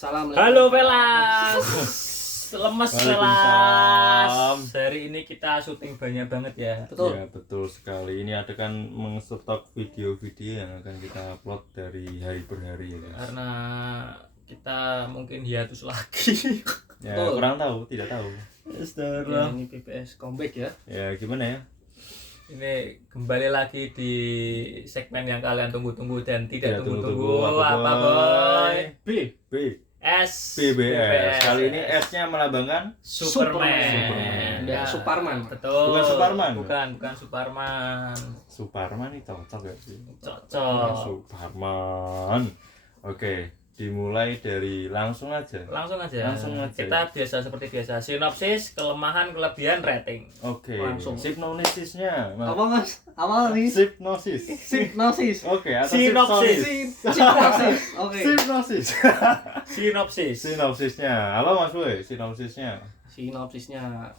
Assalamualaikum. Halo Velas. Lemes Velas. Hari ini kita syuting banyak banget ya. Betul. Ya betul sekali. Ini ada kan mengestok video-video yang akan kita upload dari hari per hari ya guys. Karena kita mungkin hiatus lagi. Ya Betul. kurang tahu, tidak tahu. Ya, ini PPS comeback ya. Ya gimana ya? Ini kembali lagi di segmen yang kalian tunggu-tunggu dan tidak Tidak tunggu-tunggu. tunggu-tunggu. Apa boy? B S PBS. Kali ini S-nya melambangkan Superman. Dan Superman. Betul. Bukan Superman. Bukan Superman. Superman ini cocok ya sih. Cocok. Superman. Oke, dimulai dari langsung aja. Langsung aja. Langsung aja. Kita biasa seperti biasa. Sinopsis, kelemahan, kelebihan, rating. Oke. Langsung. Hipnosisnya. Apa Mas? Awal nih. Hipnosis. Hipnosis. Oke, atau Sinopsis. Hipnosis. Oke. Hipnosis. Sinopsis. Sinopsisnya. Apa Mas Boy? Sinopsisnya. Sinopsisnya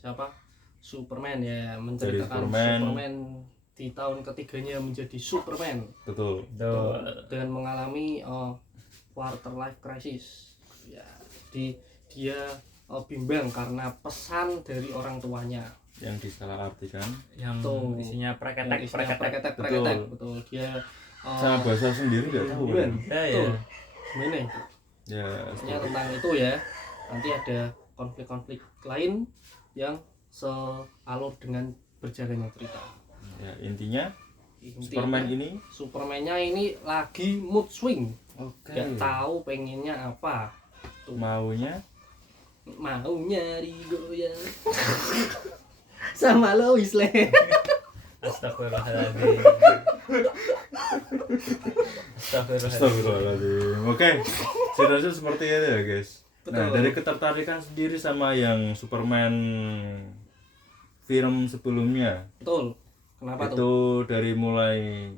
siapa? Superman ya, menceritakan Superman. Superman di tahun ketiganya menjadi Superman Betul. Tuh. dengan mengalami quarter life crisis. Ya, dia bimbang karena pesan dari orang tuanya. Yang disalahartikan Yang Tuh. isinya Yang preketek. isinya preketek. Betul. Dia sama bahasa sendiri nggak tahu kan? Ya, ya. Betul. Gimana itu? Ya, Maksudnya tentang itu ya. Nanti ada konflik-konflik lain yang sealur dengan berjalannya cerita. ya intinya Intinya, Superman ini Superman-nya ini lagi mood swing. oke. Gak tahu pengennya apa. Maunya Maunya digoyang sama Lois Lane. Astagfirullahaladzim. Astagfirullahaladzim. Astagfirullahaladzim. Oke. Sinopsis seperti itu ya guys. Nah, Betul. dari ketertarikan sendiri sama yang Superman film sebelumnya Betul. Kenapa itu tuh? dari mulai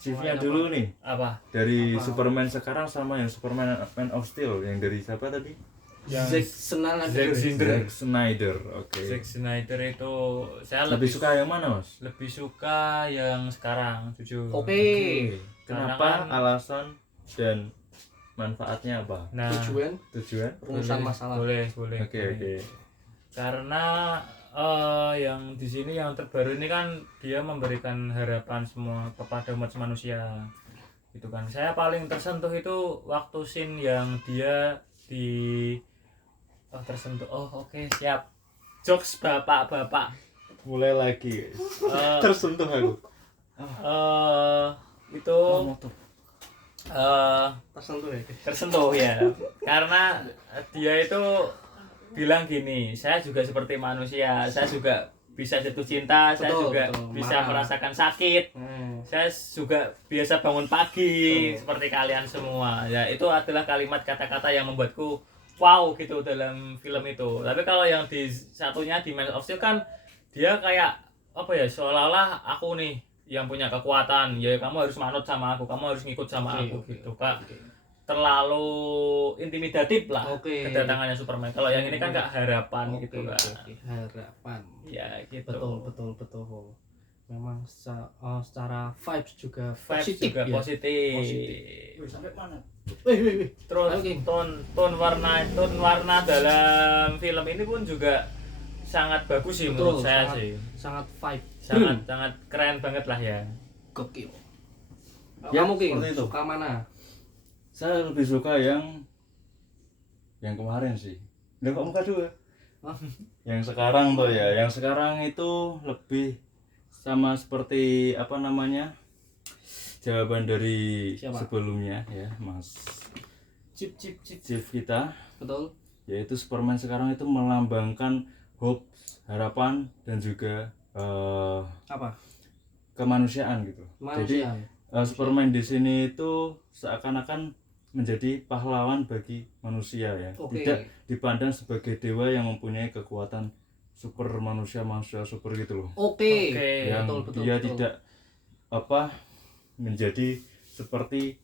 shiftnya Mulai dulu nih, Apa? dari Apa? Superman sekarang sama yang Superman Man of Steel yang dari siapa tadi? Zack Snyder. Zack Snyder. Oke. Zack Snyder itu saya Lebih suka yang mana Mas? lebih suka yang sekarang, jujur. Oke. Kenapa? Karena kan- Alasan dan manfaatnya apa? Nah, Tujuan rumusan masalah. boleh. Oke. Karena yang di sini yang terbaru ini kan dia memberikan harapan semua kepada umat manusia. Itu kan. Saya paling tersentuh itu waktu scene yang dia di tersentuh. Oke, siap. Jokes bapak-bapak. Mulai lagi. Eh, Tersentuh aku. itu Tersentuh ya. tersentuh ya karena dia itu bilang gini, saya juga seperti manusia, saya juga bisa jatuh cinta, saya Betul, juga betul. bisa Marah. merasakan sakit, saya juga biasa bangun pagi seperti kalian semua ya. Itu adalah kalimat kata-kata yang membuatku wow gitu dalam film itu. Tapi kalau yang di satunya di Man of Steel kan dia kayak apa ya, seolah-olah aku nih yang punya kekuatan, ya kamu harus manut sama aku, kamu harus ngikut sama aku gitu Kak. Terlalu intimidatif lah kedatangannya Superman. Kalau yang ini kan gak harapan gitu Kak. Harapan. Ya gitu. Betul. Memang secara vibes juga Vibes positif juga ya. positif. Sampai mana? Terus Oke. tone warna dalam film ini pun juga sangat bagus sih menurut saya sih. Sangat vibe. Sangat keren banget lah ya. Gokil. Ya, Kamu King, seperti itu. suka mana? Saya lebih suka yang kemarin sih. Udah kok muka dua. Hah? Yang sekarang tuh ya, yang sekarang itu lebih sama seperti apa namanya? Jawaban dari Siapa? sebelumnya ya, Mas Chip. Chief kita, Betul. yaitu Superman sekarang itu melambangkan hope, harapan dan juga Apa? kemanusiaan gitu. Jadi Manusia. Superman di sini itu seakan-akan menjadi pahlawan bagi manusia ya. Oke. Tidak dipandang sebagai dewa yang mempunyai kekuatan super manusia super gitu loh. Oke. Yang Betul. dia tidak menjadi seperti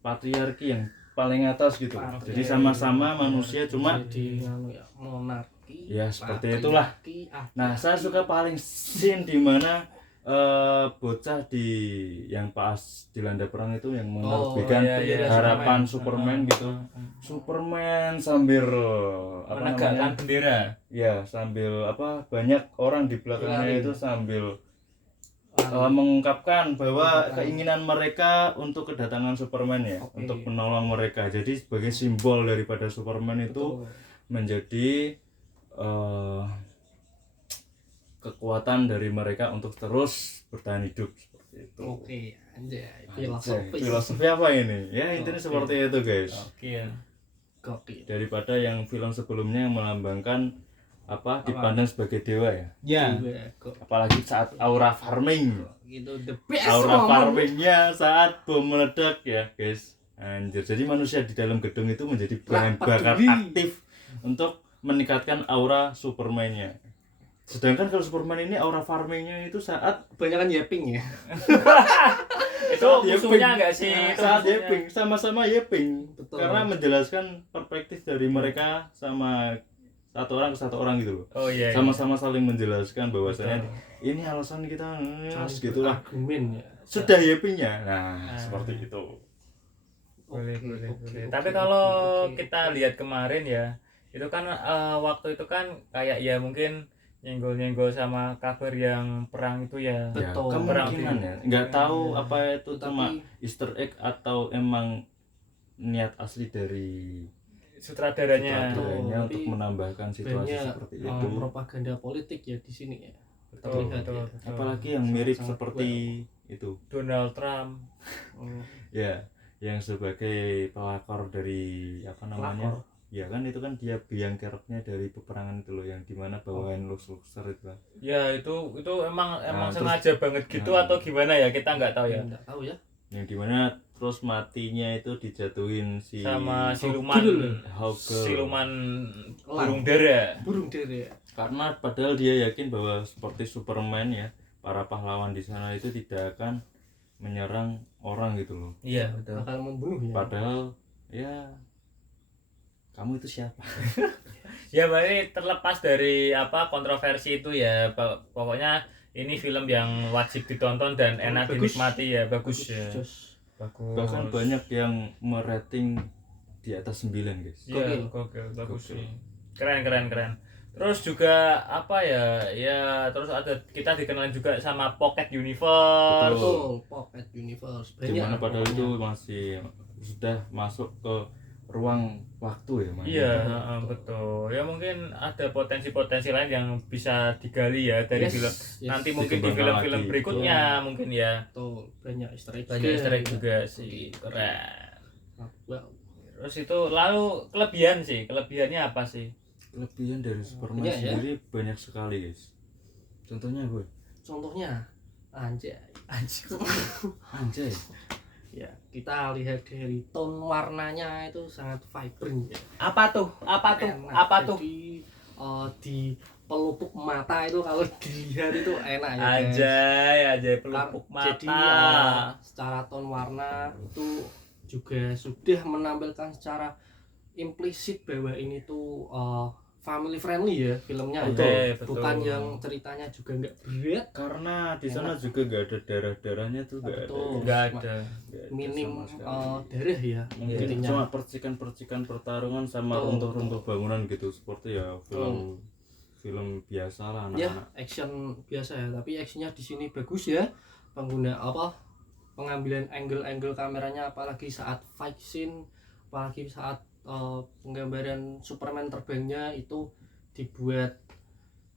patriarki yang paling atas gitu. Jadi sama-sama manusia cuma jadi monarki. ya seperti itulah. patriarki, Nah, saya suka paling scene di mana bocah di yang pas dilanda perang itu yang Oh, menerbitkan iya, harapan Superman. Superman gitu. Superman sambil apa Menegakkan namanya? bendera. Ya, sambil apa banyak orang di belakangnya Berlari. itu sambil Lari. mengungkapkan bahwa Mengungkapkan. keinginan mereka untuk kedatangan Superman ya, Oke. untuk menolong mereka. Jadi sebagai simbol daripada Superman itu Betul. menjadi kekuatan dari mereka untuk terus bertahan hidup seperti itu. Oke, anjay, Anjay, filosofis. filosofi apa ini? Ya intinya Oke. seperti itu guys. Oke. Gokil. Daripada yang film sebelumnya yang melambangkan apa dipandang sebagai dewa ya. Ya. Apalagi saat aura farming. Gitu the best Aura moment. farmingnya saat bom meledak ya guys. Anjir, jadi manusia di dalam gedung itu menjadi bahan bakar aktif untuk meningkatkan aura Superman-nya. Sedangkan kalau Superman ini aura farmingnya itu saat Kebanyakan yapping ya. Itu musuhnya enggak sih? Itu saat musuhnya. yapping, sama-sama yapping. Betul. Karena menjelaskan perspektif dari mereka sama satu orang ke satu orang gitu loh. Oh iya. Sama-sama saling menjelaskan bahwasanya ini alasan kita gitulah. Argumen ya. Sudah yappingnya. Nah, seperti itu. Boleh, Oke, boleh, oke, boleh. oke, Tapi kalau oke. kita lihat kemarin ya, itu kan waktu itu kan kayak ya mungkin nyenggol-nyenggol sama kabar yang perang itu ya. Ya, Betul. kemungkinan ya. Nggak tahu apa itu Tapi- cuma Easter egg atau emang niat asli dari Sutradaranya. sutradaranya Tapi untuk menambahkan situasi banyak seperti itu. propaganda politik ya di sini ya. Betul, Terlihat betul, ya. betul. Apalagi yang mirip Sangat seperti itu. Donald Trump. Oh, Ya, yang sebagai pelakor dari apa namanya? pelakor. Ya kan itu kan dia biang keroknya dari peperangan itu loh yang dimana bawahan Luxor itu kan. Ya itu emang terus- sengaja banget gitu Nah. atau gimana ya, kita nggak tahu ya. Nggak tahu ya. Yang dimana terus matinya itu dijatuhin si Sama siluman Hawkgirl. siluman burung dara. Burung dere. Karena padahal dia yakin bahwa seperti Superman ya, para pahlawan di sana itu tidak akan menyerang orang gitu loh. Iya, betul. Bakal membunuh ya. Padahal ya kamu itu siapa? Ya berarti terlepas dari apa kontroversi itu ya, pokoknya ini film yang wajib ditonton dan enak Bagus. dinikmati ya, bagus ya. Jos. Bagus. Bahkan banyak yang merating di atas 9 guys. Iya, Gokil. gokil, bagus Gokil. sih. Keren. Terus juga apa ya? Ya, terus ada kita dikenalin juga sama Pocket Universe. Betul, Pocket Universe. Dimana padahal pokoknya. itu masih sudah masuk ke ruang waktu ya Mas. Iya, betul. Ya mungkin ada potensi-potensi lain yang bisa digali ya dari Yes, film. yes. Nanti mungkin di Dikembangkan film-film lagi. berikutnya mungkin ya. Betul, banyak easter egg. Banyak easter egg juga sih. Keren. Well, Terus itu lalu kelebihannya apa sih? Kelebihan dari Superman Banyak ya. sendiri banyak sekali guys. Contohnya gue. contohnya anjay. Anjay. Ya, kita lihat dari tone warnanya itu sangat vibrant ya. Apa tuh? Enak. Jadi di pelupuk mata itu kalau dilihat itu enak ya guys. Anjay, pelupuk mata. Jadi secara tone warna itu juga sudah menampilkan secara implisit bahwa ini tuh family friendly ya filmnya Betul, ya. betul. Bukan yang ceritanya juga nggak berat, Karena di sana juga gak ada darah-darahnya tuh gak ada. Betul. Enggak ada. Nggak ada minim sama sekali. darah ya Mungkin intinya. cuma percikan-percikan pertarungan sama Betul, runtuh-runtuh bangunan gitu seperti ya film biasa lah Ya, anak-anak. action biasa ya, tapi actionnya di sini bagus ya. Pengambilan angle kameranya apalagi saat fight scene, apalagi saat penggambaran Superman terbangnya itu dibuat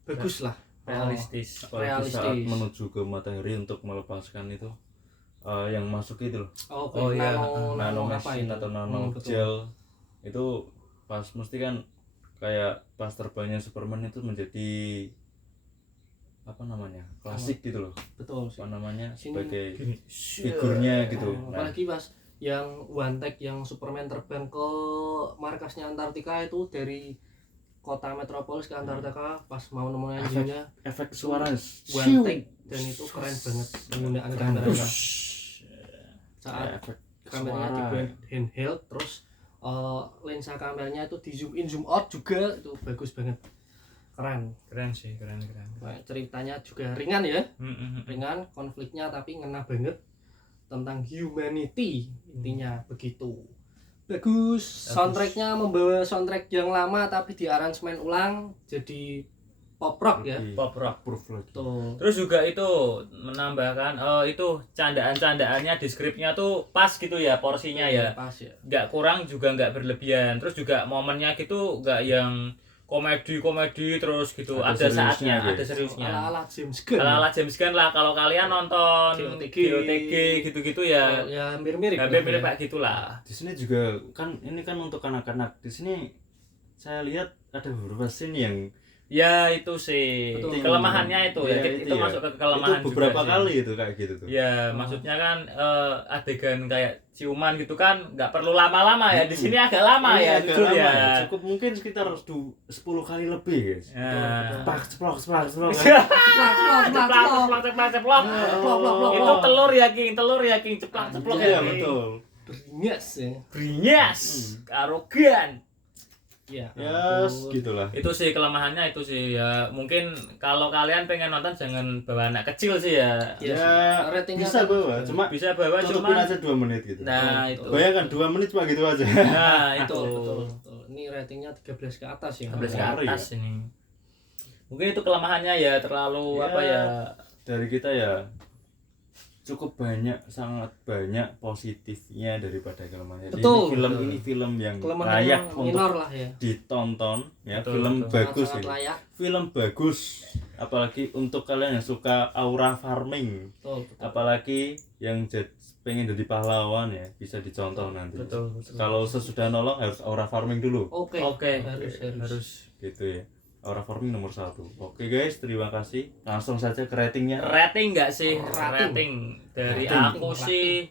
bagus lah. Realistis. Apalagi saat realistis. menuju ke matahari untuk melepaskan itu yang masuk itu loh, Oh iya, nano apa mesin itu? atau nano Betul. gel itu pas mesti kan kayak pas terbangnya Superman itu menjadi apa namanya klasik gitu loh, Betul sih. apa namanya Sini. sebagai figurnya gitu. Nah, Apalagi pas yang one take yang Superman terbang ke markasnya Antartika itu dari kota metropolis ke Antartika pas mau nemuin anjingnya efek suara one take dan itu keren banget penggunaan kameranya saat efek kameranya suara. dibuat handheld terus lensa kameranya itu di zoom in zoom out juga itu bagus banget keren. sih, keren. Nah, ceritanya juga ringan ya, Mm-mm. ringan konfliknya tapi ngena banget tentang humanity intinya begitu. Bagus. Soundtracknya membawa soundtrack yang lama tapi di aransemen ulang jadi pop rock ya. Pop rock. Proof lagi. Tuh. Terus juga itu menambahkan itu candaan-candaannya di skripnya tuh pas gitu ya porsinya ya. Pas ya. Nggak kurang juga nggak berlebihan. Terus juga momennya gitu nggak yang komedi terus gitu. Ada Ada saatnya, seriusnya, ada guys. seriusnya. Ala-ala James Gunn. Ala-ala James Gunn lah kalau kalian nonton GOTG gitu-gitu ya. Ya mirip-mirip. Hampir lah mirip ya. kayak gitulah. Di sini juga kan ini kan untuk anak-anak. Di sini saya lihat ada beberapa scene yang Ya itu sih Betul. kelemahannya itu ya. Iya, Itu ya. masuk ke kelemahan itu beberapa juga sih. kali itu kayak gitu tuh. Ya, maksudnya kan adegan kayak ciuman gitu kan nggak perlu lama-lama ya. Di sini agak lama Ini ya, agak jujur lama ya. ya. Cukup mungkin sekitar 10 kali lebih, guys. Ya. Ceplok. Ceplok, Ceplok. Itu telur ya, King. Ceplok Iya, ya. King. betul. Beringas ya. Beringas, arogan. Ya. Ya, ampun. gitulah. Itu sih kelemahannya itu sih ya. Mungkin kalau kalian pengen nonton jangan bawa anak kecil sih ya. Iya Ya, sih. Ratingnya bisa kan- bawa, cuma Bisa bawa tutupin cuma aja 2 menit gitu. nah itu. Bayangkan 2 menit cuma gitu aja. Nah, itu. Betul. Ini ratingnya 13 ke atas ya. 13 ke Ngeri atas ini. Mungkin itu kelemahannya ya terlalu Ya. apa ya? Dari kita ya cukup sangat banyak positifnya daripada kelemahannya. Jadi Betul, film betul. ini film yang Kelemahan layak yang untuk minor lah ya. ditonton ya. Betul, Film betul. bagus Sangat ini. layak. Film bagus, apalagi untuk kalian yang suka aura farming, Betul, betul. apalagi yang pengen jadi pahlawan ya, bisa dicontoh nanti. Betul. Kalau sesudah nolong harus aura farming dulu. Oke. Oke, Harus. Gitu ya. Aura farming nomor 1. Oke guys, terima kasih. Langsung saja ke ratingnya. Rating nggak sih? Rating. Rating dari Rating. aku sih,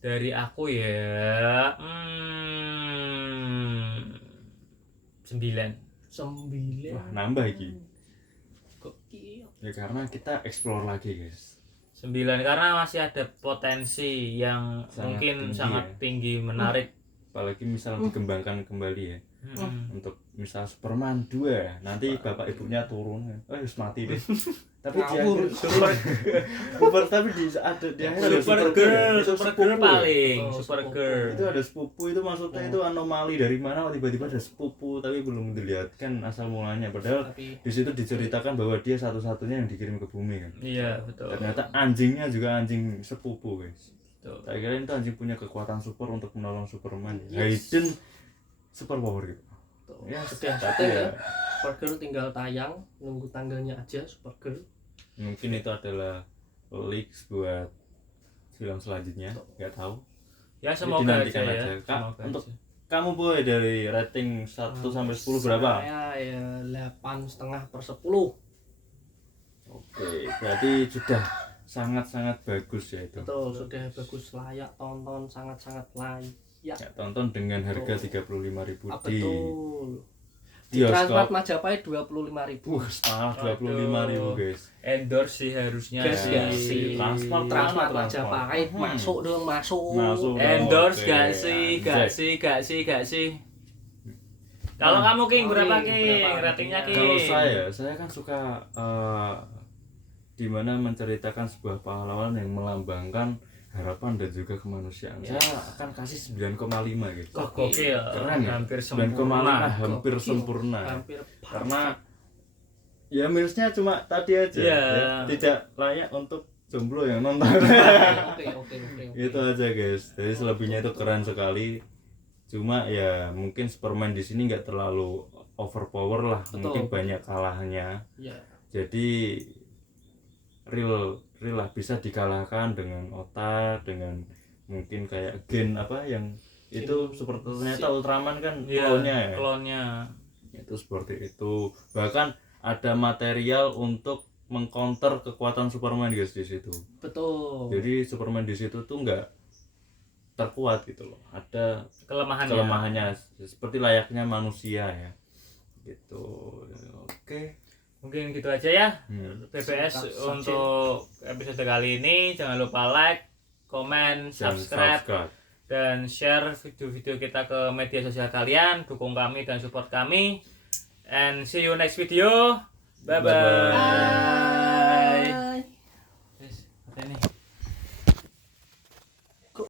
dari aku ya 9. 9. Wah, nambah iki. Gokil. Ya karena kita explore lagi guys. 9 karena masih ada potensi yang Sangat mungkin tinggi sangat ya. tinggi, menarik. Apalagi misal dikembangkan kembali ya. Untuk misal Superman 2 nanti bapak ibunya turun harus mati deh. Tapi dia Ngawur. tapi di ada di akhir ada Supergirl, Itu Supergirl sepupu ya? paling, Oh, Supergirl. Itu ada sepupu itu maksudnya itu anomali dari mana kok tiba-tiba ada sepupu tapi belum dilihatkan asal mulanya padahal Tapi di situ diceritakan bahwa dia satu-satunya yang dikirim ke bumi kan. Iya, betul. Ternyata anjingnya juga anjing sepupu guys. Betul. Saya kira itu anjing punya kekuatan super untuk menolong Superman. Yes. Hayden super power gitu. tuh, Ya, sudah tapi ya. ya Supergirl tinggal tayang, nunggu tanggalnya aja Supergirl. mungkin itu adalah leaks buat film selanjutnya, nggak tahu. Ya Jadi semoga dinantikan aja ya. aja. Kak, Semoga untuk aja. kamu boy dari rating 1 sampai 10 berapa? Saya ya 8,5/10. Oke, berarti sudah sangat-sangat bagus ya itu. Betul, sudah bagus, layak tonton, sangat-sangat layak. Ya, tonton dengan harga 35.000 di Betul. bioskop. Transmart Majapahit 25.000. Malah 25.000 guys. Endorse sih harusnya Gas ya, sih. si Transmart. Transmart Transmart. Majapahit masuk dong, masuk. Masuk. Endorse Oke, gak sih? Gak sih. Kalau kamu King berapa King? Berapa? Ratingnya King? Kalau saya kan suka dimana menceritakan sebuah pahlawan yang melambangkan harapan dan juga kemanusiaan. Ya. Saya akan kasih 9,5 gitu. Gokil. Keren ya? Hampir 9,5 sempurna. hampir Gokil. sempurna. Hampir Karena ya minusnya cuma tadi aja Iya. ya. Tidak layak untuk jomblo yang nonton. oke. Itu aja guys. Jadi selebihnya itu keren sekali. Cuma ya mungkin Superman di sini nggak terlalu overpower lah. Betul. Mungkin banyak kalahnya. Ya, Jadi real lah bisa dikalahkan dengan otak, dengan mungkin kayak gen apa yang itu seperti ternyata Ultraman kan Iya, klonnya ya. klonnya. Itu seperti itu. Bahkan ada material untuk mengcounter kekuatan Superman guys di situ. betul. Jadi Superman di situ tuh nggak terkuat gitu loh. Ada kelemahannya seperti layaknya manusia ya. Gitu. Oke. Mungkin gitu aja ya. Singkat PPS saja. untuk episode kali ini. Jangan lupa like, komen, Dan subscribe, dan share video-video kita ke media sosial kalian. Dukung kami dan support kami. and see you next video. Bye bye. Bye-bye.